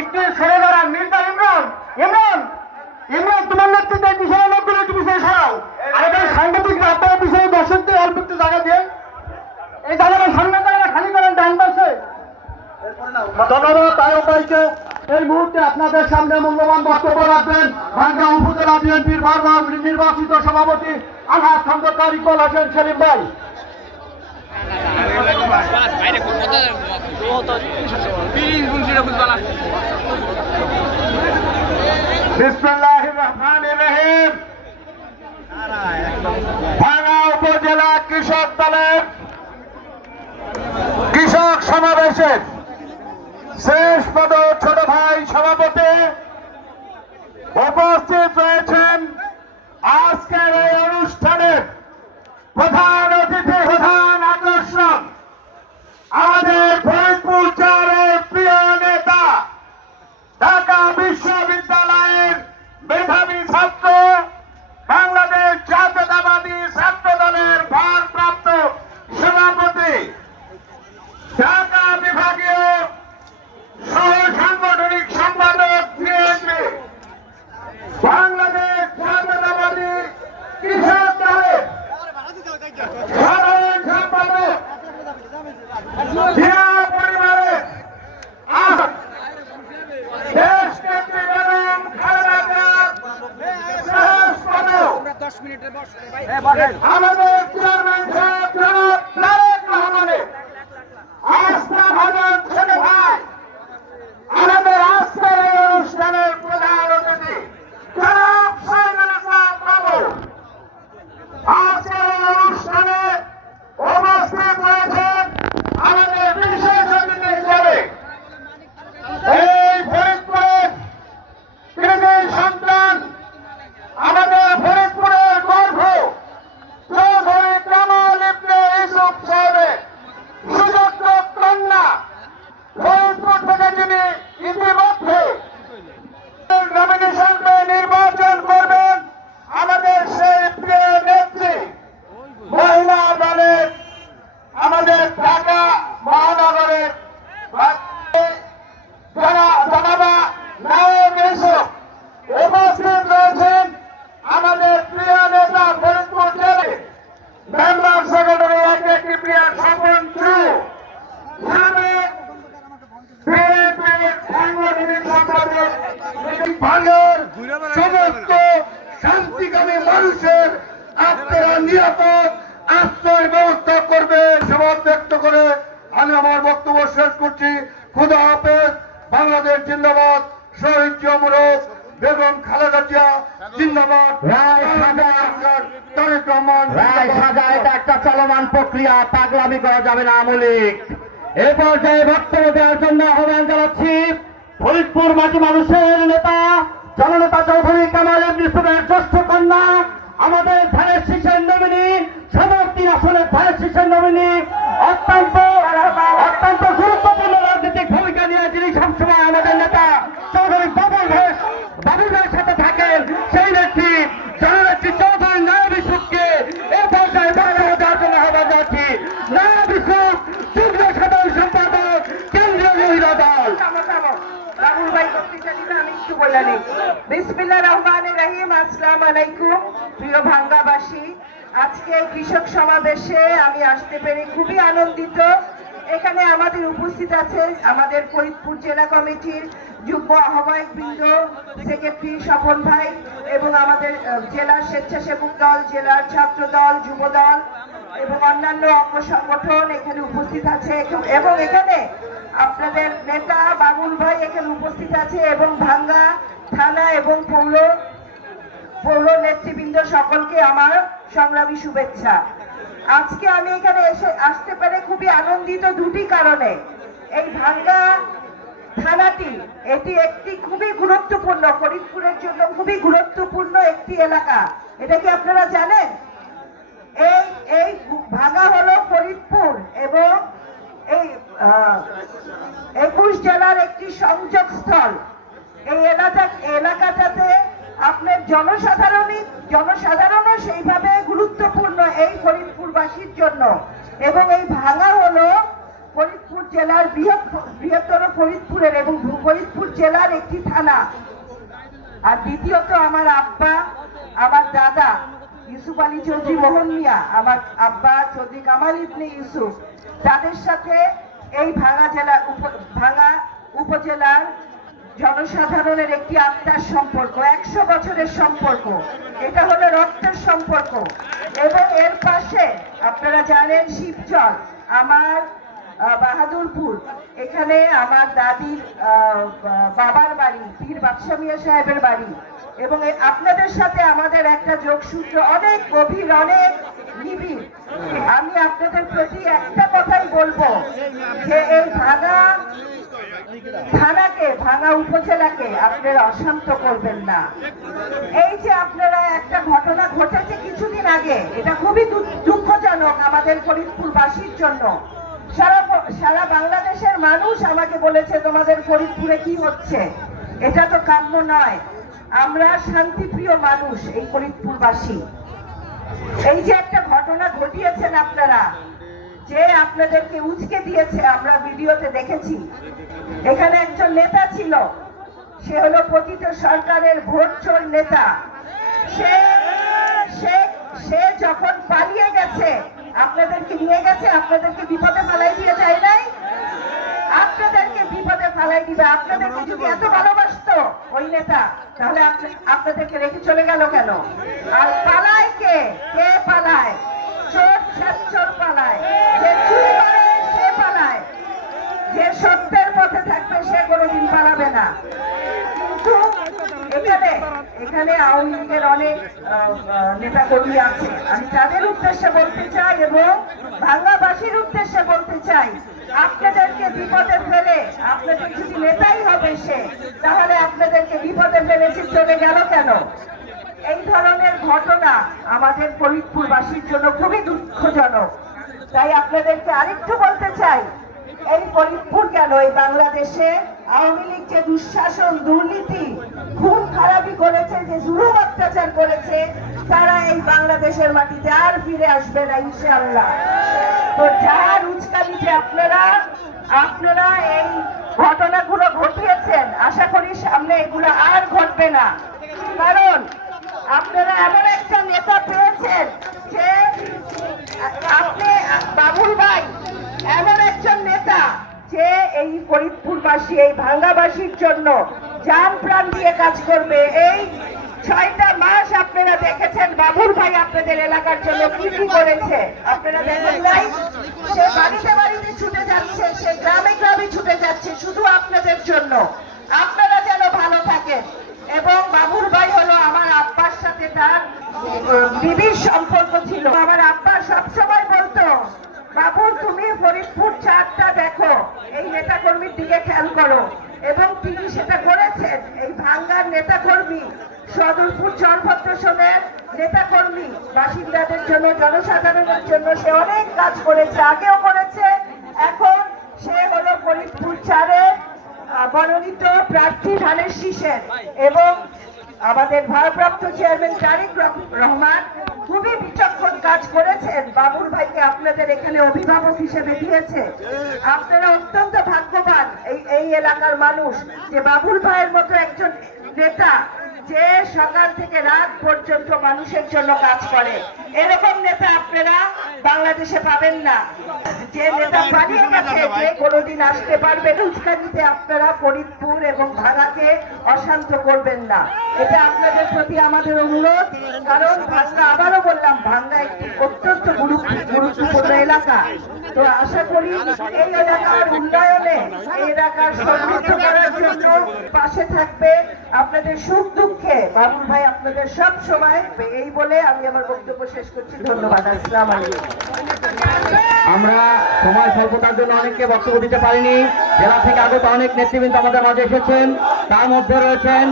একটু সরে দাঁড়ান মির্জা ইমরান ইমরান ইমরান তোমার নেতৃত্বে পিছনে লোকগুলো একটু পিছনে সরাও আর এখানে সাংবাদিকরা আপনার পিছনে দর্শকদের অল্প একটু জায়গা দিয়ে এই জায়গাটা সামনে জায়গাটা খালি করেন ডান পাশে ধন্যবাদ তাই ভাইকে এই মুহূর্তে আপনাদের সামনে মূল্যবান বক্তব্য রাখবেন ভাঙ্গা উপজেলা বিএনপির বারবার নির্বাচিত সভাপতি আলহাজ খন্দকার ইকবাল হোসেন সেলিম ভাই বাইরে উপজেলা কৃষক দলের কৃষক সমাবেশের শেষ পদ ছোট ভাই সভাপতি উপস্থিত রয়েছেন আজকের এই অনুষ্ঠানের প্রধান অতিথি, প্রধান আকর্ষণ আমাদের রায় সাজা এটা একটা চলমান প্রক্রিয়া, পাগলামি করা যাবে না আমলিক এ পর্যায়ে বক্তব্য দেওয়ার জন্য আহ্বান জানাচ্ছি ফরিদপুর মাটি মানুষের নেতা, জননেতা চৌধুরী কামাল ইবলিসের জ্যেষ্ঠ কন্যা, আমাদের ধানের শীষের নমিনী সমর্থী আসনের ধানের শীষের নমিনী, অত্যন্ত অত্যন্ত গুরুত্বপূর্ণ রাজনৈতিক ভূমিকা নিয়ে যিনি সবসময় আমাদের নেতা চৌধুরী বাবুল ঘোষ বাবুল ভাইয়ের সাথে থাকেন সেই নেত্রী জননেত্রী চৌধুরী নায়ব ইসুফকে এ পর্যায়ে বক্তব্য দেওয়ার জন্য আহ্বান জানাচ্ছি নায়ব ইসুফ যুগ্ম সাধারণ সম্পাদক কেন্দ্রীয় মহিলা দল রাহুল ভাই বক্তৃতা দিবে আমি একটু বলে নিই বিসমিল্লাহ রহমান রহিম, আসসালাম আলাইকুম। প্রিয় ভাঙ্গাবাসী, আজকে কৃষক সমাবেশে আমি আসতে পেরে খুবই আনন্দিত। এখানে আমাদের উপস্থিত আছে আমাদের ফরিদপুর জেলা কমিটির যুগ্ম আহ্বায়ক বৃন্দ, সেক্রেটারি স্বপন ভাই এবং আমাদের জেলার স্বেচ্ছাসেবক দল, জেলার ছাত্র দল, যুব দল এবং অন্যান্য অঙ্গ সংগঠন এখানে উপস্থিত আছে। এবং এখানে আপনাদের নেতা বাবুল ভাই এখানে উপস্থিত আছে এবং ভাঙ্গা থানা এবং পৌর পৌর নেতৃবৃন্দ সকলকে আমার সংগ্রামী শুভেচ্ছা। আজকে আমি এখানে এসে আসতে পেরে খুবই আনন্দিত দুটি কারণে। এই ভাঙ্গা থানাটি, এটি একটি খুবই গুরুত্বপূর্ণ, ফরিদপুরের জন্য খুবই গুরুত্বপূর্ণ একটি এলাকা। এটা কি আপনারা জানেন? এই এই ভাঙা হলো ফরিদপুর এবং এই একুশ জেলার একটি সংযোগ স্থল এই এলাকা এলাকাটাতে আপনার জনসাধারণই জনসাধারণও সেইভাবে গুরুত্বপূর্ণ এই ফরিদপুরবাসীর জন্য। এবং এই ভাঙা হলো ফরিদপুর জেলার বৃহত্তর ফরিদপুরের এবং ফরিদপুর জেলার একটি থানা। আর দ্বিতীয়ত আমার আব্বা, আমার দাদা, ইউসুফ আলী চৌধুরী মোহন মিয়া, আমার আব্বা চৌধুরী কামাল ইবনে ইউসুফ। তাদের সাথে এই ভাঙা জেলা ভাঙা উপজেলার জনসাধারণের একটি আত্মার সম্পর্ক, একশো বছরের সম্পর্ক। এটা হলো রক্তের সম্পর্ক। এবং এর পাশে, আপনারা জানেন শিবচর, আমার বাহাদুরপুর। এখানে আমার দাদির বাবার বাড়ি, পীর বাদশা মিয়া সাহেবের বাড়ি। এবং আপনাদের সাথে আমাদের একটা যোগসূত্র অনেক গভীর, অনেক নিবিড়। আমি আপনাদের প্রতি একটা কথাই বলব, যে এই ভাঙা, থানাকে, ভাঙা উপজেলাকে আপনারা অশান্ত করবেন না। এই যে আপনারা একটা ঘটনা ঘটেছে কিছুদিন আগে, এটা খুবই দুঃখজনক আমাদের ফরিদপুরবাসীর জন্য। সারা সারা বাংলাদেশের মানুষ আমাকে বলেছে, তোমাদের ফরিদপুরে কি হচ্ছে? এটা তো কাম্য নয়। আমরা শান্তিপ্রিয় মানুষ এই ফরিদপুরবাসী। এই যে একটা ঘটনা ঘটিয়েছেন আপনারা, যে আপনাদেরকে উচকে দিয়েছে, আমরা ভিডিওতে দেখেছি। এখানে একজন নেতা ছিল, সে হলো পতিত সরকারের ভোট চোর নেতা। সে যখন পালিয়ে গেছে, আপনাদেরকে নিয়ে গেছে, আপনাদেরকে বিপদে ফালাই দিয়ে যায় নাই? আপনাদেরকে বিপদে ফালাই দিবে। আপনাদেরকে যদি এত ভালোবাসতো ওই নেতা, তাহলে আপনাদেরকে রেখে চলে গেল কেন? আর পালায় কে? কে পালায়? চোর চোর পালায়। যে চুরি করে, সে পালায়। যে সত্যের পথে থাকবে, সে কোনোদিন পালাবে না। এখানে এখানে আওয়ামী লীগের অনেক নেতা কর্মী আছে। আমি তাদের উদ্দেশ্যে বলতে চাই এবং বাংলাবাসীর উদ্দেশ্যে বলতে চাই আপনাদেরকে বিপদে ফেলে আপনাদের যদি নেতাই হবে সে, তাহলে আপনাদেরকে বিপদে ফেলে সে চলে গেল কেন? এই ধরনের ঘটনা আমাদের ফরিদপুরবাসীর জন্য খুবই দুঃখজনক। তাই আপনাদেরকে আরেকটু বলতে চাই, এই ফরিদপুর কেন? এই বাংলাদেশে আওয়ামী লীগ যে দুঃশাসন, দুর্নীতি, খুন খারাপি করেছে, যে জুলুম অত্যাচার করেছে, তারা এই বাংলাদেশের মাটিতে আর ফিরে আসবে না, ইনশাআল্লাহ। তো যার উস্কানিতে আপনারা আপনারা এই ঘটনাগুলো ঘটিয়েছেন, আশা করি সামনে এগুলো আর ঘটবে না। কারণ আপনারা এমন একটা নেতা পেয়েছেন যে আপনি, বাবুল ভাই, এমন একজন নেতা যে এই ফরিদপুরবাসী, এই ভাঙ্গাবাসীর জন্য জান প্রাণ দিয়ে কাজ করবে, এই ছয়টা মাস আপনারা দেখেছেন, বাবুল ভাই আপনাদের এলাকার জন্য কি কি করেছে, আপনারা দেখেন নাই? সে বাড়িতে বাড়িতে ছুটে যাচ্ছে, সে গ্রামে গ্রামে ছুটে যাচ্ছে, শুধু আপনাদের জন্য। আপনারা যেন ভালো থাকেন। এবং বাবুর ভাই হলো আমার আব্বার সাথে তার নিবিড় সম্পর্ক ছিল। আমার আব্বা সবসময় বলতো বাবু তুমি ফরিদপুর চারটা দেখো। এই নেতা কর্মীর দিকে খেয়াল করো। এবং তিনি সেটা করেছেন। এই ভাঙ্গার নেতা কর্মী সদরপুর চরভদ্রসনের নেতা কর্মী বাসিন্দাদের জন্য, জনসাধারণের জন্য সে অনেক কাজ করেছে, আগেও করেছে। এখন সে হলো ফরিদপুর চারে মনোনীত প্রার্থী ধানের শীষের। এবং আমাদের ভারপ্রাপ্ত চেয়ারম্যান তারিক রহমান খুবই বিচক্ষণ কাজ করেছেন। বাবুর ভাইকে আপনাদের এখানে অভিভাবক হিসেবে দিয়েছে। আপনারা অত্যন্ত ভাগ্যবান এই এই এলাকার মানুষ যে বাবুর ভাইয়ের মতো একজন নেতা যে সকাল থেকে রাত পর্যন্ত মানুষের জন্য কাজ করে। এরকম নেতা আপনারা বাংলাদেশে পাবেন না। যে নেতা পালিয়ে গেছে, যে কোনোদিন আসতে পারবে উস্কানিতে আপনারা ফরিদপুর এবং ভাঙাকে অশান্ত করবেন না। এটা আপনাদের প্রতি আমাদের অনুরোধ, কারণ ভাঙ্গা আবারও বললাম, ভাঙ্গা একটি অত্যন্ত গুরুত্বপূর্ণ এলাকা। তো আশা করি এই এলাকার উন্নয়নে এই এলাকার সমৃদ্ধ করার জন্য পাশে থাকবে আপনাদের সুখ দুঃখে। বাবুল ভাই আপনাদের সব সময়। এই বলে আমি আমার বক্তব্য শেষ করছি। ধন্যবাদ। আসসালাম আমরা সময় স্বল্পতার জন্য অনেককে বক্তব্য দিতে পারিনি। জেলা থেকে আগত অনেক নেতৃবৃন্দ আমাদের মাঝে এসেছেন। তার মধ্যে রয়েছেন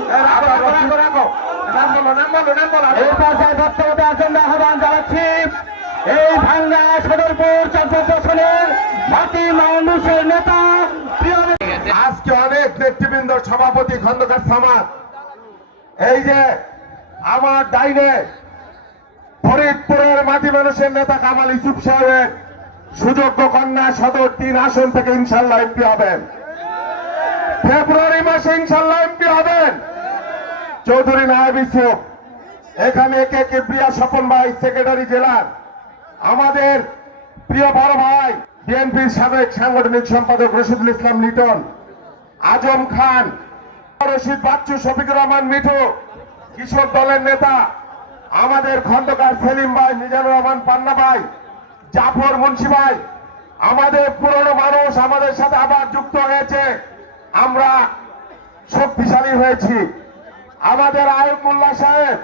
আহ্বান জানাচ্ছি। এই ভাঙ্গা সদরপুর চন্দ্রদর্শনের মাটি মানুষের নেতা আজকে অনেক নেতৃবৃন্দ, সভাপতি, খন্দকার সামাদ এই যে আমার ডাইনে ফরিদপুরের মাটি মানুষের নেতা কামাল ইসুফ সাহেবের সুযোগ্য কন্যা সদর তিন আসন থেকে ইনশাল্লাহ এমপি হবেন। ফেব্রুয়ারি মাসে ইনশাল্লাহ এমপি হবেন। চৌধুরী নায়ব ইসুফ এখানে কে কে প্রিয়া স্বপন ভাই, সেক্রেটারি জেলার আমাদের প্রিয় বড় ভাই, বিএনপির সাবেক সাংগঠনিক সম্পাদক রশিদুল ইসলাম লিটন, আজম খান, রশিদ বাচ্চু, শফিকুর রহমান, মিঠু কিশোর দলের নেতা, আমাদের খন্দকার সেলিম ভাই, মিজানুর রহমান পান্না ভাই, জাফর মুন্সি ভাই, আমাদের পুরনো মানুষ আমাদের সাথে আবার যুক্ত হয়েছে। আমরা শক্তিশালী হয়েছি। আমাদের আয়ুব মোল্লা সাহেব,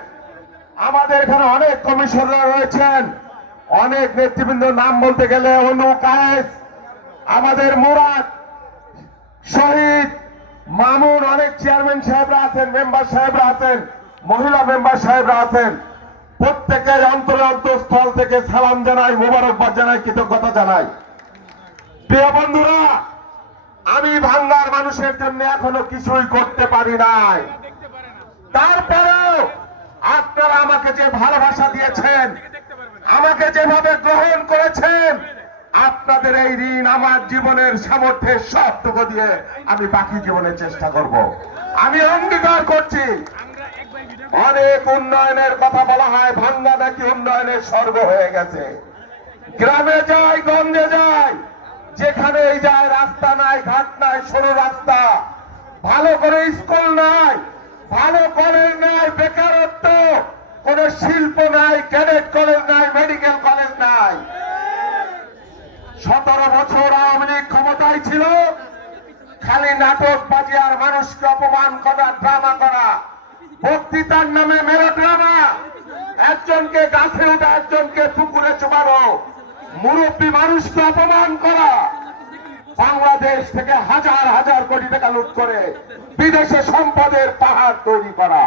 আমাদের এখানে অনেক কমিশনার রয়েছেন। অনেক নেতৃবৃন্দ নাম বলতে গেলে অনু কায়েস, আমাদের মুরাদ, শহীদ মামুন, অনেক চেয়ারম্যান সাহেবরা আছেন, মেম্বার সাহেবরা আছেন, মহিলা মেম্বার সাহেবরা আছেন। প্রত্যেকের অন্তরে অন্তঃস্থল থেকে সালাম জানাই, মোবারকবাদ জানাই, কৃতজ্ঞতা জানাই। প্রিয় বন্ধুরা, আমি ভাঙ্গার মানুষের জন্য এখনও কিছুই করতে পারি নাই। তারপরেও আপনারা আমাকে যে ভালোবাসা দিয়েছেন আমাকে যেভাবে গ্রহণ করেছেন, আপনাদের এই ঋণ আমার জীবনের সামর্থ্যের সবটুকু দিয়ে আমি বাকি জীবনের চেষ্টা করব। আমি অঙ্গীকার করছি। অনেক উন্নয়নের কথা বলা হয়, ভাঙ্গা নাকি উন্নয়নের স্বর্গ হয়ে গেছে। গ্রামে যায় গঞ্জে যায় যেখানেই যায় রাস্তা নাই, ঘাট নাই সরু রাস্তা। ভালো করে স্কুল নাই, ভালো কলেজ নাই, বেকারত্ব কোন শিল্প নাই, ক্যাডেট কলেজ নাই, মেডিকেল কলেজ নাই। সতেরো বছর আওয়ামী লীগ ক্ষমতায় ছিল। খালি নাটক বাজি আর মানুষকে অপমান করা, ড্রামা করা। বক্তৃতার নামে মেরো ড্রামা একজনকে গাছে উঠে একজনকে পুকুরে চুবানো। মুরব্বী মানুষকে অপমান করা। বাংলাদেশ থেকে হাজার হাজার কোটি টাকা লুট করে বিদেশে সম্পদের পাহাড় তৈরি করা।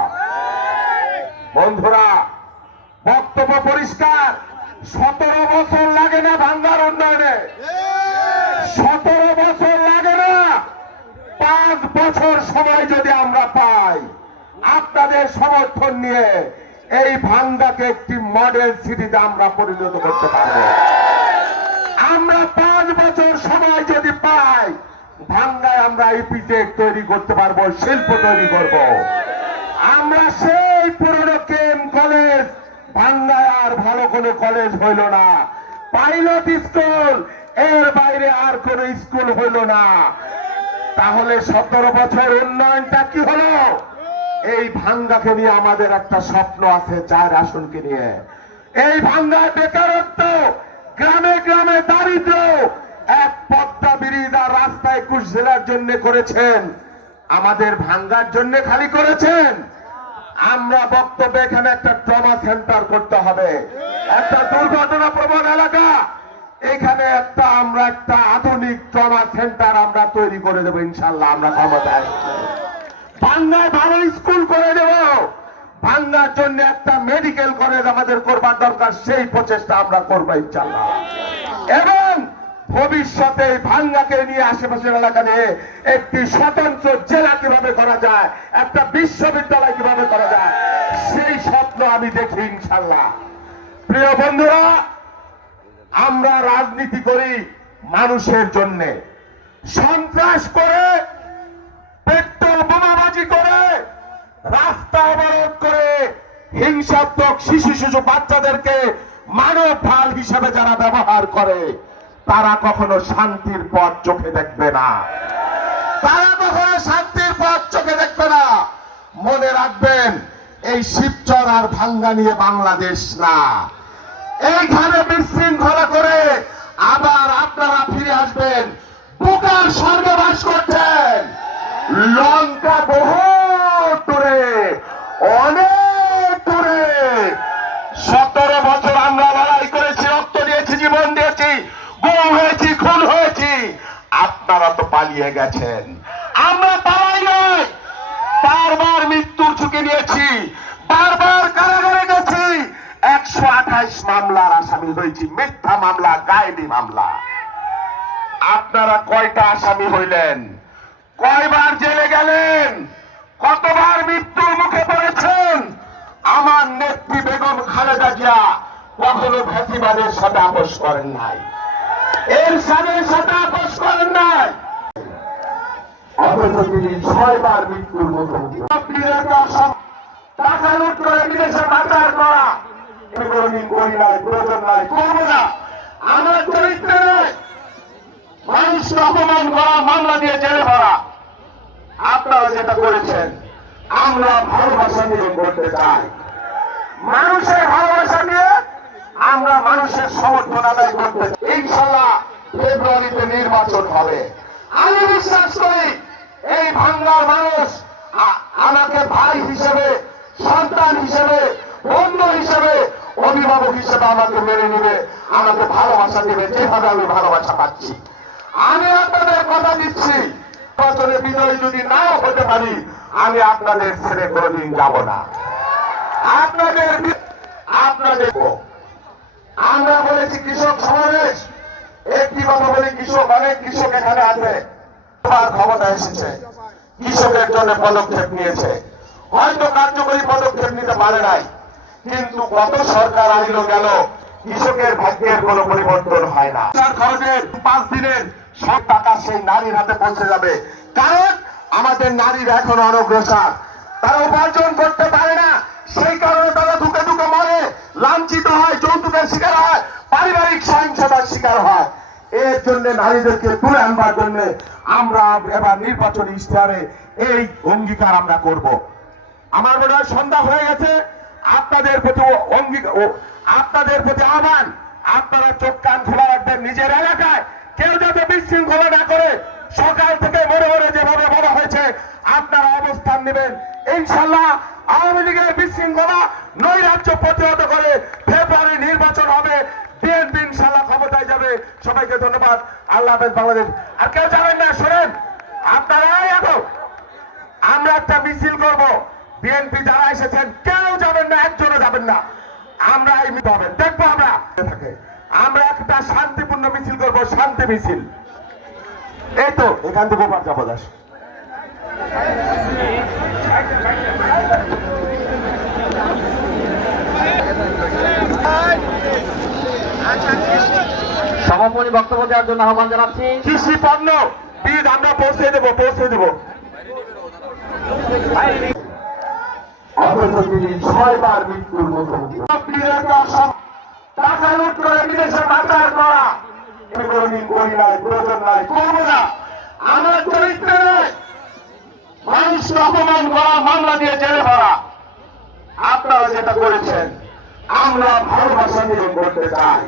বন্ধুরা, বক্তব্য পরিষ্কার। সতেরো বছর লাগে না ভাঙ্গার উন্নয়নে। সতেরো বছর লাগে না, পাঁচ বছর সময় যদি আমরা পাই, আপনাদের সমর্থন নিয়ে এই ভাঙ্গাকে একটি মডেল সিটিতে আমরা পরিণত করতে পারব। আমরা পাঁচ বছর সময় যদি পাই, ভাঙ্গায় আমরা ইপিটেক তৈরি করতে পারব, শিল্প তৈরি করব। আমরা সেই পুরনো কেম কলেজ? ভাঙ্গায় আর ভালো কোনো কলেজ হইল না। পাইলট স্কুল, এর বাইরে আর কোনো স্কুল হইল না। তাহলে সতেরো বছর উন্নয়নটা কি হলো? এই ভাঙ্গাকে নিয়ে আমাদের একটা স্বপ্ন আছে, চার আসনকে নিয়ে। এই বেকারত্ব, গ্রামে গ্রামে দারিদ্র, এক পদ্মা ব্রিজ আর রাস্তা একুশ জেলার জন্য করেছেন। আমাদের ভাঙ্গার জন্য খালি করেছেন। আমরা বক্তব্য এখানে একটা ট্রমা সেন্টার করতে হবে। একটা দুর্ঘটনা প্রবণ এলাকা। এখানে একটা, আমরা একটা আধুনিক ট্রমা সেন্টার আমরা তৈরি করে দেবো ইনশাল্লাহ, আমরা ক্ষমতায়। ভাঙ্গায় ভালো স্কুল করে দেব। ভাঙ্গার জন্য একটা মেডিকেল কলেজ আমাদের করবার দরকার, সেই প্রচেষ্টা আমরা করব ইনশাল্লাহ। এবং ভবিষ্যতে ভাঙ্গাকে নিয়ে আশেপাশের এলাকা নিয়ে একটি স্বতন্ত্র জেলা কীভাবে করা যায়, একটা বিশ্ববিদ্যালয় কীভাবে করা যায়, সেই স্বপ্ন আমি দেখি ইনশাল্লাহ প্রিয় বন্ধুরা, আমরা রাজনীতি করি মানুষের জন্য। সন্ত্রাস করে, পেট্রোল বোমাবাজি করে, রাস্তা অবরোধ করে, হিংসাত্মক শিশু শিশু বাচ্চাদেরকে মানব ঢাল হিসেবে যারা ব্যবহার করে তারা কখনো শান্তির পথ চোখে দেখবে না। তারা কখনো শান্তির পথ চোখে দেখবে না। মনে রাখবেন, এই শিবচর আর ভাঙ্গা নিয়ে বাংলাদেশ না। এইখানে বিশৃঙ্খলা করে আবার আপনারা ফিরে আসবেন। বুকার স্বর্গে বাস করছেন। লঙ্কা বহু দূরে, অনেক পালিয়ে গেছেন। আমরা পালাই নয় বারবার মৃত্যুর ঝুঁকি নিয়েছি, বারবার কারাগারে গেছি। একশো আঠাইশ মামলার আসামি হয়েছি, মিথ্যা মামলা, গায়েবী মামলা। আপনারা কয়টা আসামি হইলেন? কয়বার জেলে গেলেন? কতবার মৃত্যুর মুখে পড়েছেন? আমার নেত্রী বেগম খালেদা জিয়া কখনো ফ্যাসিবাদের সাথে আপোষ করেন নাই। এর সাথে সাথে আপোষ করেন নাই। আমার চরিত্রে নয়। অপমান করা, মামলা দিয়ে জেলে ভরা। আপনারা যেটা করেছেন, আমরা ভালোবাসা নিয়ে করতে চাই। মানুষের ভালোবাসা নিয়ে আমরা মানুষের সমর্থন আদায় করতে। ইনশাল্লাহ ফেব্রুয়ারিতে নির্বাচন হবে। আমি বিশ্বাস করি এই ভাঙ্গার মানুষ আমাকে ভাই হিসেবে, সন্তান হিসেবে, বন্ধু হিসেবে, অভিভাবক হিসেবে আমাকে মেনে নেবে, আমাকে ভালোবাসা দেবে, যেভাবে আমি ভালোবাসা পাচ্ছি। আমি আপনাদের কথা দিচ্ছি নির্বাচনে বিজয়ী যদি নাও হতে পারি, আমি আপনাদের ছেড়ে কোনোদিন যাব না। আপনাদের আপনাদের আমরা বলেছি কৃষক সমাবেশ, একটি কথা বলি, কৃষক, অনেক কৃষক এখানে আছে। তার ক্ষমতা এসেছে। কৃষকের জন্য পদক্ষেপ নিয়েছে। হয়তো কার্যকরী পদক্ষেপ নিতে পারে নাই, কিন্তু কত সরকার আইলো গেল, কৃষকের ভাগ্যের কোনো পরিবর্তন হয় না। খরচের পাঁচ দিনের সব টাকা সেই নারীর হাতে পৌঁছে যাবে। কারণ আমাদের নারীর এখন অনগ্রসর। তারা উপার্জন করতে পারে না, সেই কারণে তারা দুকে দুকে মরে, লাঞ্ছিত হয়, যৌতুকের শিকার হয়, পারিবারিক সহিংসতার শিকার হয়। জন্য নারীদেরকে তুলে আনবার জন্য আমরা এবার নির্বাচনী ইশতেহারে এই অঙ্গীকার আমরা করব। আমার মনে হয় সন্ধ্যা হয়ে গেছে। আপনাদের প্রতি অঙ্গীকার আপনাদের প্রতি আহ্বান, আপনারা চোখ কান খোলা রাখবেন নিজের এলাকায়। কেউ যাতে বিশৃঙ্খলা না করে সকাল থেকে মনে মনে যেভাবে বলা হয়েছে, আপনারা অবস্থান নেবেন। ইনশাল্লাহ আওয়ামী লীগের বিশৃঙ্খলা নৈরাজ্য প্রতিহত করে ফেব্রুয়ারি নির্বাচন হবে। বিএনপি ইনশাল্লাহ ক্ষমতায় যাবে। সবাইকে ধন্যবাদ। আল্লাহ হাফেজ বাংলাদেশ। আর কেউ যাবেন না, শোনেন, আপনারা এখন আমরা একটা মিছিল করব। বিএনপি যারা এসেছেন, কেউ যাবেন না, একজনও যাবেন না। আমরা এই হবেন দেখব আমরা। থাকে আমরা একটা শান্তিপূর্ণ মিছিল করব, শান্তি মিছিল। এই তো, এখান থেকে গোপাল যাব, দাস। সভাপতি বক্তব্য দেওয়ার জন্য আহ্বান জানাচ্ছি। কৃষি পণ্য বীজ আমরা পৌঁছে দেবো পৌঁছে দেবো। ছয়বার মৃত্যুর মুখোমুখি টাকা লুট করে বিদেশে পাচার করা করি নাই প্রয়োজন নাই করব না আমার চরিত্রে মানুষকে অপমান করা মামলা দিয়ে জেলে ভরা। আপনারা যেটা করেছেন আমরা ভালোবাসা নিয়ে করতে চাই।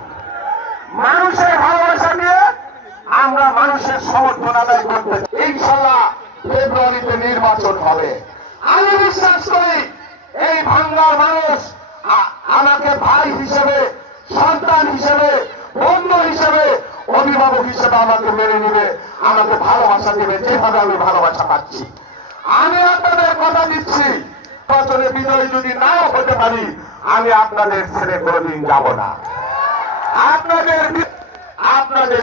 মানুষের ভালোবাসা নিয়ে আমরা মানুষের সমর্থন আদায় করতে চাই। ইনশাল্লাহ ফেব্রুয়ারিতে নির্বাচন হবে। আমি বিশ্বাস করি এই ভাঙ্গার মানুষ আমাকে ভাই হিসেবে, সন্তান হিসেবে, বন্ধু হিসেবে, অভিভাবক হিসেবে আমাকে মেনে নেবে। আমাকে ভালোবাসা দেবে। যেভাবে আমি ভালোবাসা পাচ্ছি। আমি আপনাদের কথা দিচ্ছি। নির্বাচনে বিজয়ী যদি পারি আমি আপনাদের ছেড়ে কোনোদিন যাব না। আপনাদের আপনাদের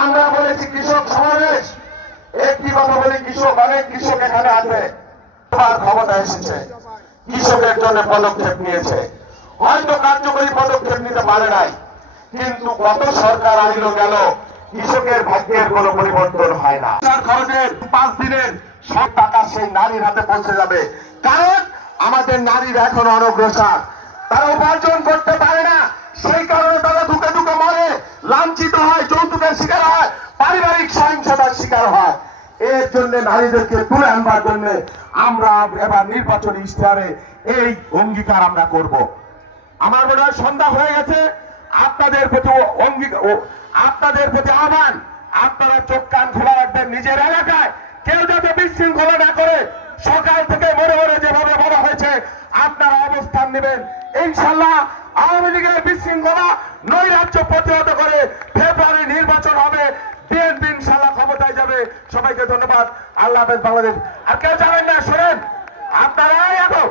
আমরা বলেছি কৃষক সমাবেশ। একটি কথা বলি, কৃষক, অনেক কৃষক এখানে আছে। ক্ষমতা এসেছে। কৃষকের জন্য পদক্ষেপ নিয়েছে। হয়তো কার্যকরী পদক্ষেপ নিতে পারে নাই। কিন্তু কত সরকার আইলো গেল, কৃষকের ভাগ্যের কোনো পরিবর্তন হয় না। খরচের পাঁচ দিনের সব টাকা সেই নারীর হাতে পৌঁছে যাবে। কারণ আমাদের নারীর এখন অনগ্রসর। তারা উপার্জন করতে পারে না। সেই কারণে তারা দুকে দুকে মরে। লাঞ্ছিত হয়, যৌতুকের শিকার হয়, পারিবারিক সহিংসতার শিকার হয়। এর জন্য নারীদেরকে তুলে আনবার জন্য আমরা এবার নির্বাচনী ইশতেহারে এই অঙ্গীকার আমরা করব। আমার মনে হয় সন্ধ্যা হয়ে গেছে। আপনাদের প্রতি অঙ্গীকার আপনাদের প্রতি আহ্বান, আপনারা চোখ কান খোলা রাখবেন নিজের এলাকায়। কেউ যাতে বিশৃঙ্খলা না করে সকাল থেকে মনে মনে যেভাবে বলা হয়েছে, আপনারা অবস্থান নেবেন। ইনশাল্লাহ আওয়ামী লীগের বিশৃঙ্খলা নৈরাজ্য প্রতিহত করে ফেব্রুয়ারি নির্বাচন হবে। বিএনপি ইনশাল্লাহ ক্ষমতায় যাবে। সবাইকে ধন্যবাদ। আল্লাহ হাফেজ বাংলাদেশ। আর কেউ যাবেন না, শোনেন, আপনারা এখন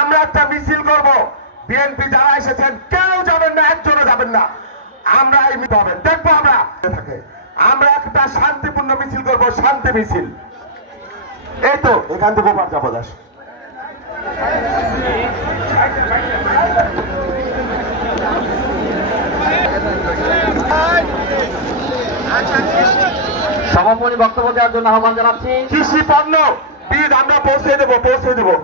আমরা একটা মিছিল করব। বিএনপি যারা এসেছেন, কেউ যাবেন না, একজনও যাবেন না। আমরা এই হবেন দেখব আমরা। থাকে আমরা একটা শান্তিপূর্ণ মিছিল করব, শান্তি মিছিল। এই তো, এখান থেকে সভাপতি বক্তব্য দেওয়ার জন্য আহ্বান জানাচ্ছি। কৃষি পণ্য বীজ আমরা পৌঁছে দেবো পৌঁছে দেবো।